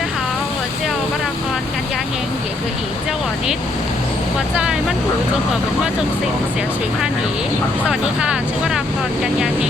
จะหาหัวเจียวบรากรกันยาเฮงเหยียคืออีเจ้าหันิดหัวใจมันผูจนกว่าผมว่าจงสินเสียชีวิตข้าหนีสวัสดีค่ะ ชื่อวราพรกัญญาเง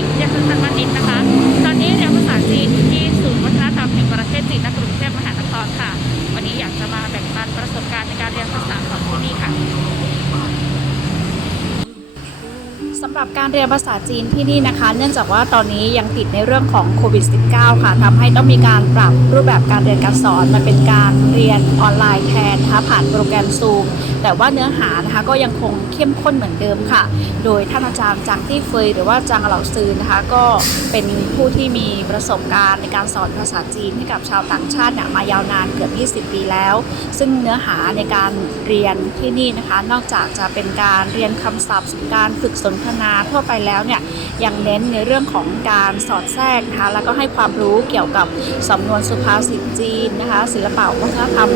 สำหรับการเรียนภาษาจีนที่นี่นะคะ เนื่องจากว่าตอนนี้ยังติดในเรื่องของโควิด -19 ค่ะทำให้ต้องมีการปรับรูปแบบการเรียนการสอนมาเป็นการเรียนออนไลน์แทนนะคะผ่านโปรแกรม Zoom แต่ว่าเนื้อหานะคะก็ยังคงเข้มข้นเหมือนเดิมค่ะ โดยท่านอาจารย์จางตี้เฟยหรือว่าจางเหล่าซือนะคะ ก็เป็นผู้ที่มีประสบการณ์ในการสอนภาษาจีนให้กับชาวต่างชาติเนี่ยมายาวนานเกือบ 20 ปีแล้ว ซึ่งเนื้อหาในการเรียนที่นี่นะคะ นอกจากจะเป็นการเรียนคำศัพท์การฝึกสนทนาทั่วไปแล้วเนี่ย ยังเน้นในเรื่องของการสอดแทรกนะคะแล้วก็ให้ความรู้เกี่ยวกับสำนวนสุภาษิตจีนนะคะศิลปะวัฒนธรรม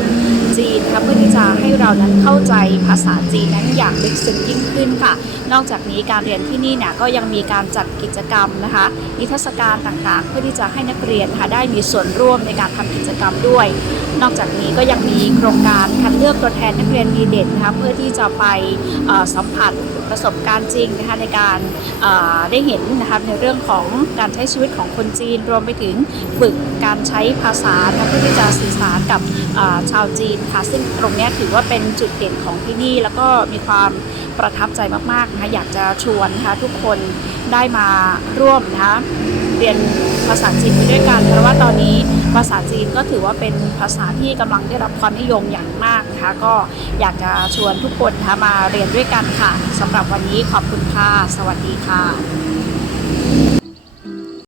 จีนนะคะเพื่อที่จะให้เรานั้นเข้าใจภาษาจีนนั้นอย่างลึกซึ้งยิ่งขึ้นค่ะ นอกจากนี้การเรียนที่นี่เนี่ยก็ยังมีการจัดกิจกรรมนะคะนิทรรศการต่างๆ เพื่อที่จะให้นักเรียนนะคะได้มีส่วนร่วมในการทำกิจกรรมด้วย นอกจากนี้ก็ยังมีโครงการคัดเลือกตัวแทนนักเรียนดีเด่นนะคะเพื่อที่จะไปสัมผัสประสบการณ์จริงนะคะในการได้เห็นนะคะในเรื่องของการใช้ชีวิตของคนจีน รวมไปถึงฝึกการใช้ภาษาเพื่อที่จะสื่อสารกับชาวจีนค่ะซึ่งตรงนี้ถือว่าเป็นจุดเด่นของที่นี่ แล้วก็มีความประทับใจมากๆนะคะอยากจะชวนนะคะทุกคนได้มาร่วมนะคะเรียนภาษาจีนไปด้วยกัน เพราะว่าตอนนี้ภาษาจีนก็ถือว่าเป็นภาษาที่กำลังได้รับความนิยมอย่างมากนะคะก็อยากจะชวนทุกคนนะคะมาเรียนด้วยกันค่ะสำหรับวันนี้ขอบคุณค่ะ สวัสดีค่ะ